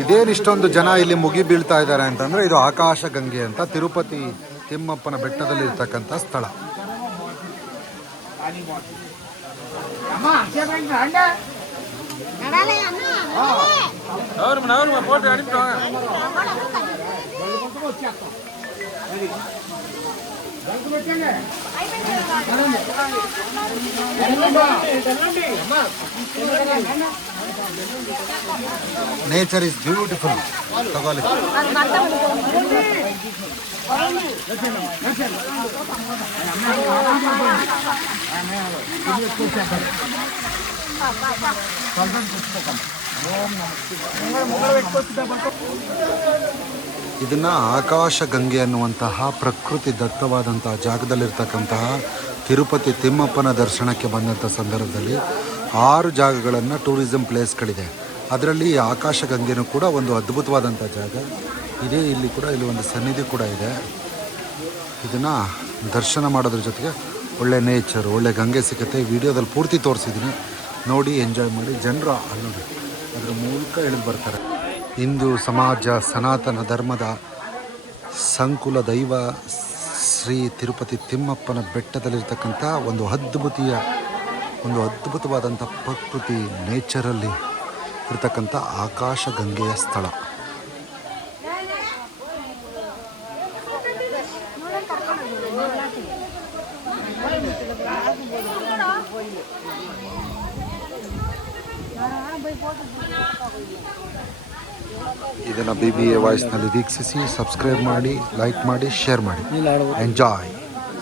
ಇದೇನು ಇಷ್ಟೊಂದು ಜನ ಇಲ್ಲಿ ಮುಗಿ ಬೀಳ್ತಾ ಇದ್ದಾರೆ ಅಂತಂದರೆ ಇದು ಆಕಾಶ ಗಂಗೆ ಅಂತ ತಿರುಪತಿ ತಿಮ್ಮಪ್ಪನ ಬೆಟ್ಟದಲ್ಲಿ ಇರ್ತಕ್ಕಂಥ ಸ್ಥಳ. Nature is beautiful. ತಗೊಳ್ಳಿ. ಇದನ್ನು ಆಕಾಶ ಗಂಗೆ ಅನ್ನುವಂತಹ ಪ್ರಕೃತಿ ದತ್ತವಾದಂತಹ ಜಾಗದಲ್ಲಿರ್ತಕ್ಕಂತಹ ತಿರುಪತಿ ತಿಮ್ಮಪ್ಪನ ದರ್ಶನಕ್ಕೆ ಬಂದಂಥ ಸಂದರ್ಭದಲ್ಲಿ 6 ಜಾಗಗಳನ್ನು ಟೂರಿಸಂ ಪ್ಲೇಸ್ಗಳಿದೆ. ಅದರಲ್ಲಿ ಆಕಾಶ ಗಂಗೆನೂ ಕೂಡ ಒಂದು ಅದ್ಭುತವಾದಂಥ ಜಾಗ ಇದೆ. ಇಲ್ಲಿ ಕೂಡ ಇಲ್ಲಿ ಒಂದು ಸನ್ನಿಧಿ ಕೂಡ ಇದೆ. ಇದನ್ನು ದರ್ಶನ ಮಾಡೋದ್ರ ಜೊತೆಗೆ ಒಳ್ಳೆ ನೇಚರ್, ಒಳ್ಳೆ ಗಂಗೆ ಸಿಗುತ್ತೆ. ವಿಡಿಯೋದಲ್ಲಿ ಪೂರ್ತಿ ತೋರಿಸಿದ್ದೀನಿ, ನೋಡಿ ಎಂಜಾಯ್ ಮಾಡಿ. ಜನರು ಅನ್ನೋದು ಅದರ ಮೂಲಕ ಇಳಿದು ಬರ್ತಾರೆ. ಹಿಂದೂ ಸಮಾಜ ಸನಾತನ ಧರ್ಮದ ಸಂಕುಲ ದೈವ ಶ್ರೀ ತಿರುಪತಿ ತಿಮ್ಮಪ್ಪನ ಬೆಟ್ಟದಲ್ಲಿರ್ತಕ್ಕಂಥ ಒಂದು ಅದ್ಭುತವಾದಂಥ ಪ್ರಕೃತಿ ನೇಚರಲ್ಲಿ ಇರ್ತಕ್ಕಂಥ ಆಕಾಶ ಗಂಗೆಯ ಸ್ಥಳ. ಇದನ್ನು BBA ವಾಯ್ಸ್ನಲ್ಲಿ ವೀಕ್ಷಿಸಿ, ಸಬ್ಸ್ಕ್ರೈಬ್ ಮಾಡಿ, ಲೈಕ್ ಮಾಡಿ, ಶೇರ್ ಮಾಡಿ. ಎಂಜಾಯ್.